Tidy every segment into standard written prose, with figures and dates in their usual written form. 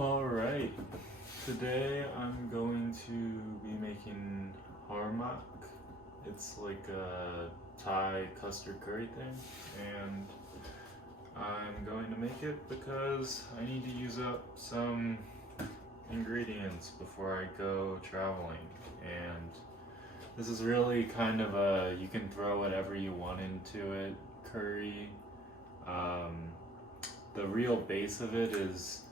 Alright, today I'm going to be making harmak. It's like a Thai custard curry thing, and I'm going to make it because I need to use up some ingredients before I go traveling. And this is really kind of a, you can throw whatever you want into it, curry. The real base of it is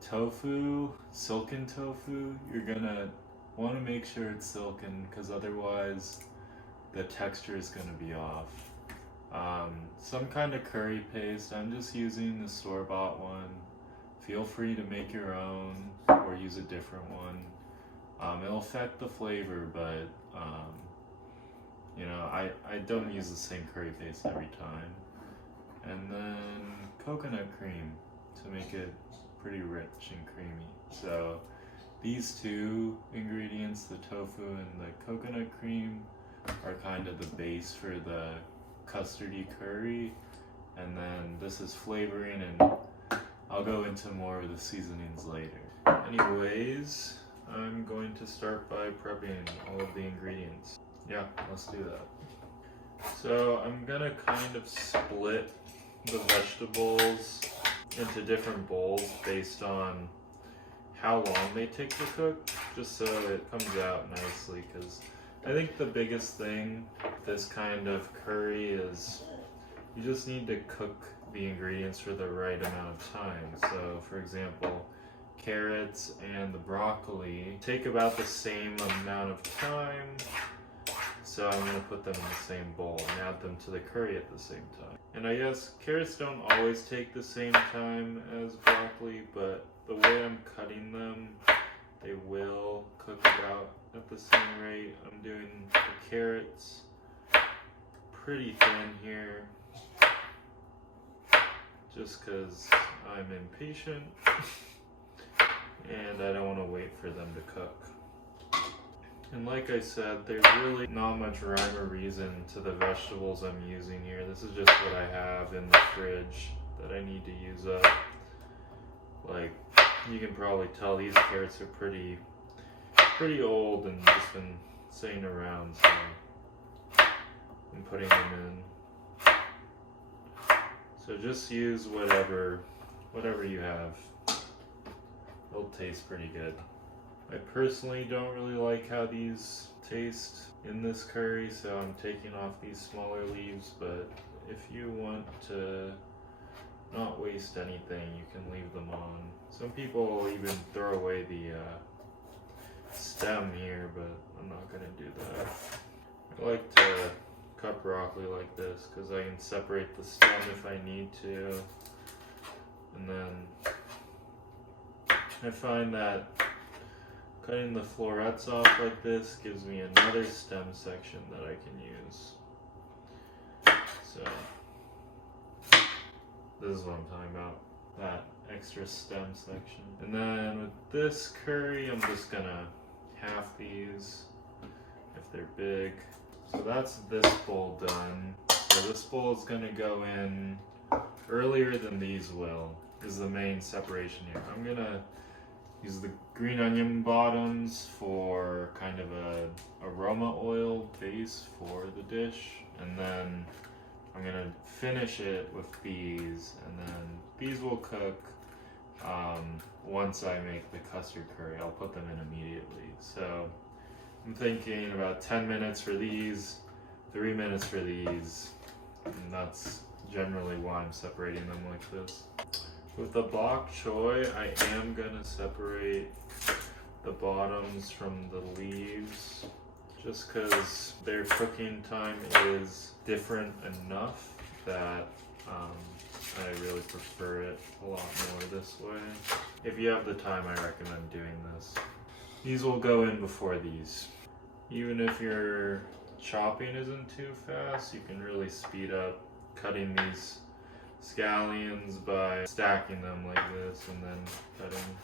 tofu, silken tofu. You're gonna want to make sure it's silken because otherwise the texture is gonna be off. Some kind of curry paste. I'm just using the store-bought one. Feel free to make your own or use a different one. It'll affect the flavor, but I don't use the same curry paste every time. And then coconut cream to make it pretty rich and creamy. So these two ingredients, the tofu and the coconut cream, are kind of the base for the custardy curry, and then this is flavoring, and I'll go into more of the seasonings later. Anyways, I'm going to start by prepping all of the ingredients. Yeah, let's do that. So I'm gonna kind of split the vegetables into different bowls based on how long they take to cook, just so it comes out nicely, because I think the biggest thing with this kind of curry is you just need to cook the ingredients for the right amount of time. So for example, carrots and the broccoli take about the same amount of time, so I'm going to put them in the same bowl and add them to the curry at the same time. And I guess carrots don't always take the same time as broccoli, but the way I'm cutting them, they will cook about at the same rate. I'm doing the carrots pretty thin here, just because I'm impatient and I don't want to wait for them to cook. And like I said, there's really not much rhyme or reason to the vegetables I'm using here. This is just what I have in the fridge that I need to use up. Like, you can probably tell these carrots are pretty old and just been sitting around, so I'm putting them in. So just use whatever you have. It'll taste pretty good. I personally don't really like how these taste in this curry, so I'm taking off these smaller leaves, but if you want to not waste anything, you can leave them on. Some people even throw away the stem here, but I'm not going to do that. I like to cut broccoli like this because I can separate the stem if I need to. And then I find that cutting the florets off like this gives me another stem section that I can use. So this is what I'm talking about, that extra stem section. And then with this curry, I'm just gonna half these if they're big. So that's this bowl done. So this bowl is gonna go in earlier than these will, is the main separation here. I'm gonna use the green onion bottoms for kind of a aroma oil base for the dish, and then I'm gonna finish it with these, and then these will cook once I make the custard curry. I'll put them in immediately. So I'm thinking about 10 minutes for these, 3 minutes for these, and that's generally why I'm separating them like this. With the bok choy, I am gonna separate the bottoms from the leaves, just because their cooking time is different enough that I really prefer it a lot more this way. If you have the time, I recommend doing this. These will go in before these. Even if your chopping isn't too fast, you can really speed up cutting these scallions by stacking them like this and then cutting.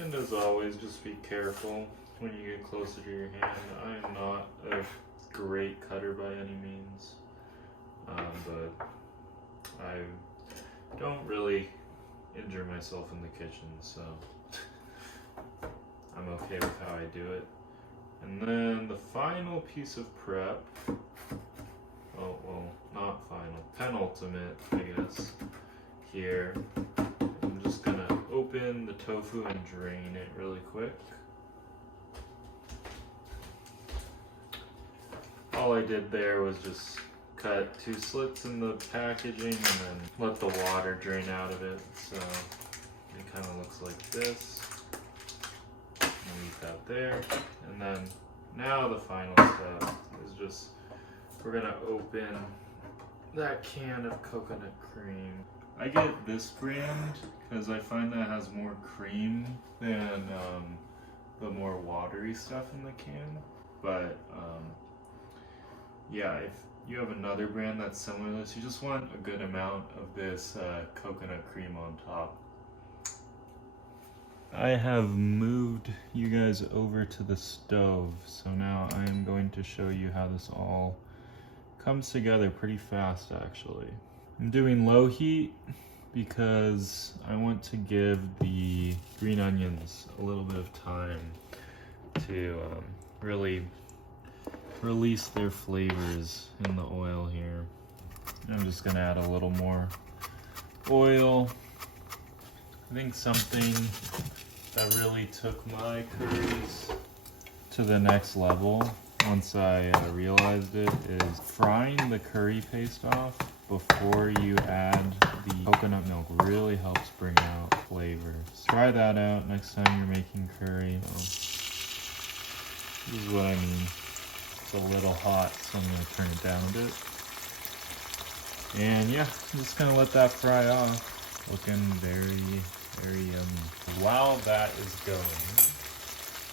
And as always, just be careful when you get closer to your hand. I am not a great cutter by any means, but I don't really injure myself in the kitchen, so I'm okay with how I do it. And then the final piece of prep, oh well, not final, penultimate, I guess, here. I'm just gonna open the tofu and drain it really quick. All I did there was just cut 2 slits in the packaging and then let the water drain out of it. So it kind of looks like this. I'll leave that there. And then now the final step is just, we're gonna open that can of coconut cream. I get this brand because I find that has more cream than the more watery stuff in the can. But yeah, if you have another brand that's similar to this, you just want a good amount of this coconut cream on top. I have moved you guys over to the stove, so now I am going to show you how this all comes together pretty fast actually. I'm doing low heat because I want to give the green onions a little bit of time to really release their flavors in the oil here. I'm just gonna add a little more oil. I think something that really took my curries to the next level once I realized it is frying the curry paste off before you add the coconut milk really helps bring out flavor. So try that out next time you're making curry. So, this is what I mean. It's a little hot, so I'm gonna turn it down a bit. And yeah, I'm just gonna let that fry off. Looking very, very yummy. While that is going,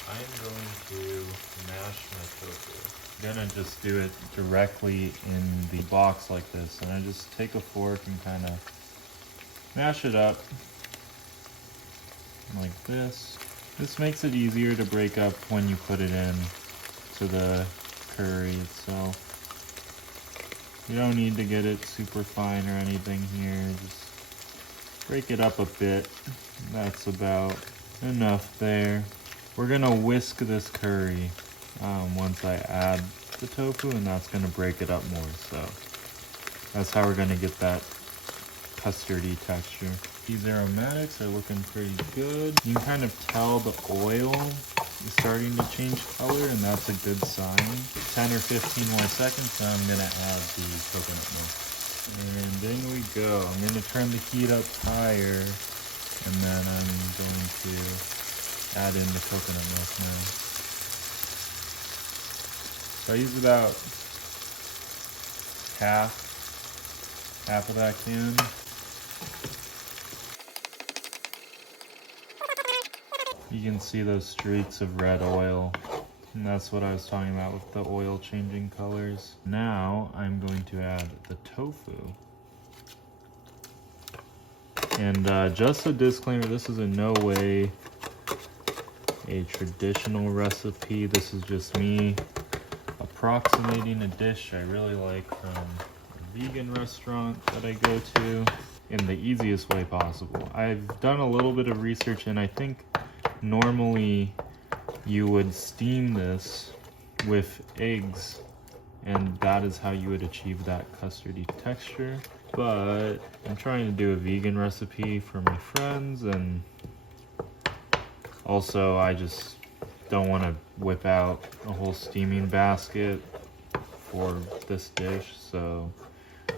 I'm going to mash my tofu. I'm gonna just do it directly in the box like this, and I just take a fork and kind of mash it up like this. This makes it easier to break up when you put it in to the curry itself. You don't need to get it super fine or anything here, just break it up a bit. That's about enough there. We're gonna whisk this curry once I add the tofu, and that's gonna break it up more, so that's how we're gonna get that custardy texture. These aromatics are looking pretty good. You can kind of tell the oil is starting to change color, and that's a good sign. 10 or 15 more seconds, and I'm gonna add the coconut milk. And in we go. I'm gonna turn the heat up higher, and then I'm going to add in the coconut milk now. So I use about half of that can. You can see those streaks of red oil, and that's what I was talking about with the oil changing colors. Now I'm going to add the tofu. And just a disclaimer, this is in no way a traditional recipe. This is just me approximating a dish I really like from a vegan restaurant that I go to in the easiest way possible. I've done a little bit of research, and I think normally you would steam this with eggs, and that is how you would achieve that custardy texture. But I'm trying to do a vegan recipe for my friends, and also I just don't want to whip out a whole steaming basket for this dish, so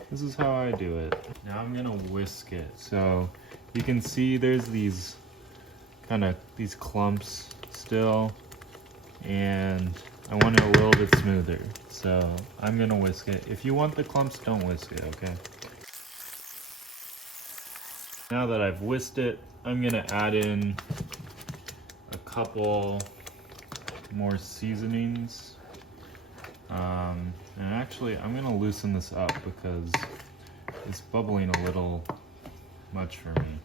this is how I do it. Now I'm gonna whisk it. So you can see there's these these clumps still, and I want it a little bit smoother, so I'm gonna whisk it. If you want the clumps, don't whisk it, okay? Now that I've whisked it, I'm gonna add in a couple more seasonings. And actually, I'm gonna loosen this up because it's bubbling a little much for me.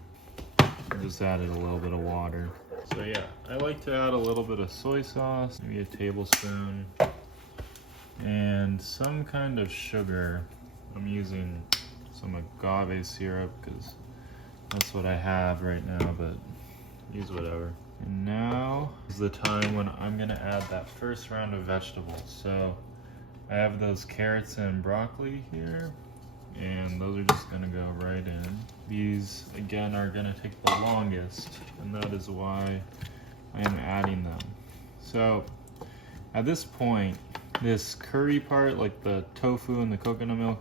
I just added a little bit of water. So yeah, I like to add a little bit of soy sauce, maybe a tablespoon, and some kind of sugar. I'm using some agave syrup because That's what I have right now, but use whatever. And now is the time when I'm gonna add that first round of vegetables. So I have those carrots and broccoli here, and those are just gonna go right in. These, again, are gonna take the longest, and that is why I am adding them. So at this point, this curry part, like the tofu and the coconut milk,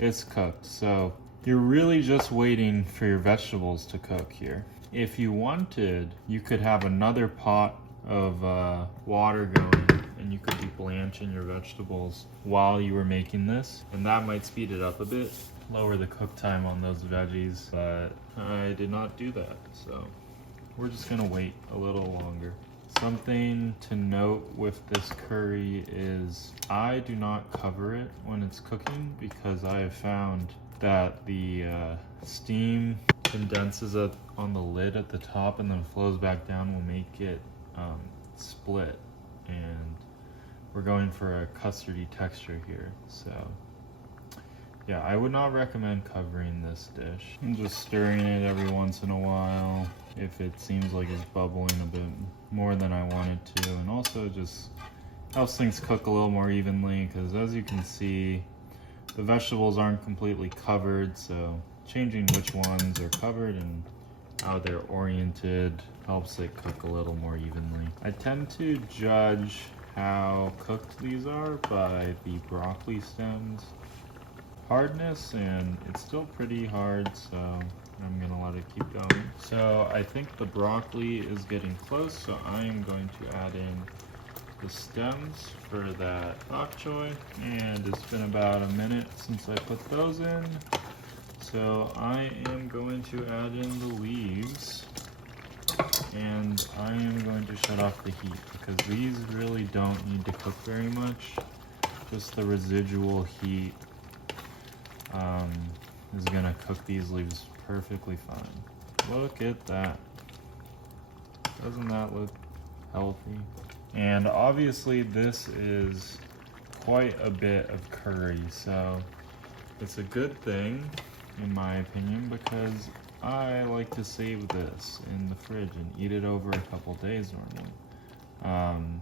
is cooked. So you're really just waiting for your vegetables to cook here. If you wanted, you could have another pot of water going, and you could be blanching your vegetables while you were making this, and that might speed it up a bit, lower the cook time on those veggies, but I did not do that, so we're just gonna wait a little longer. Something to note with this curry is I do not cover it when it's cooking, because I have found that the steam condenses up on the lid at the top and then flows back down, will make it split, and we're going for a custardy texture here. So yeah, I would not recommend covering this dish. I'm just stirring it every once in a while if it seems like it's bubbling a bit more than I want it to, and also just helps things cook a little more evenly, because as you can see, the vegetables aren't completely covered, so changing which ones are covered and how they're oriented helps it cook a little more evenly. I tend to judge how cooked these are by the broccoli stems hardness, and it's still pretty hard, so I'm gonna let it keep going. So I think the broccoli is getting close, so I am going to add in the stems for that bok choy, and it's been about a minute since I put those in, so I am going to add in the leaves, and I am going to shut off the heat, because these really don't need to cook very much. Just the residual heat is gonna cook these leaves perfectly fine. Look at that. Doesn't that look healthy? And obviously this is quite a bit of curry, so it's a good thing in my opinion, because I like to save this in the fridge and eat it over a couple days normally.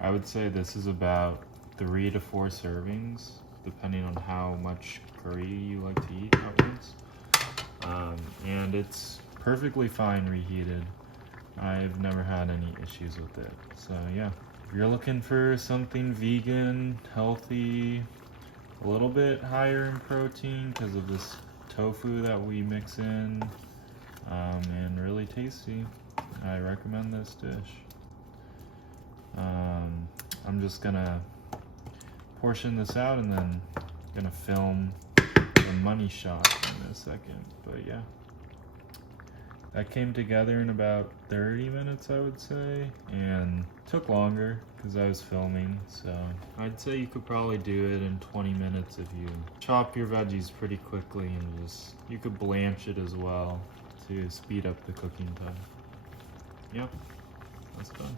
I would say this is about 3 to 4 servings, depending on how much curry you like to eat at once. And it's perfectly fine reheated. I've never had any issues with it. So yeah, if you're looking for something vegan, healthy, a little bit higher in protein because of this tofu that we mix in, and really tasty, I recommend this dish. I'm just gonna portion this out and then gonna film the money shot in a second, but yeah. That came together in about 30 minutes, I would say, and took longer because I was filming, so I'd say you could probably do it in 20 minutes if you chop your veggies pretty quickly, and just, you could blanch it as well to speed up the cooking time. Yep, that's done.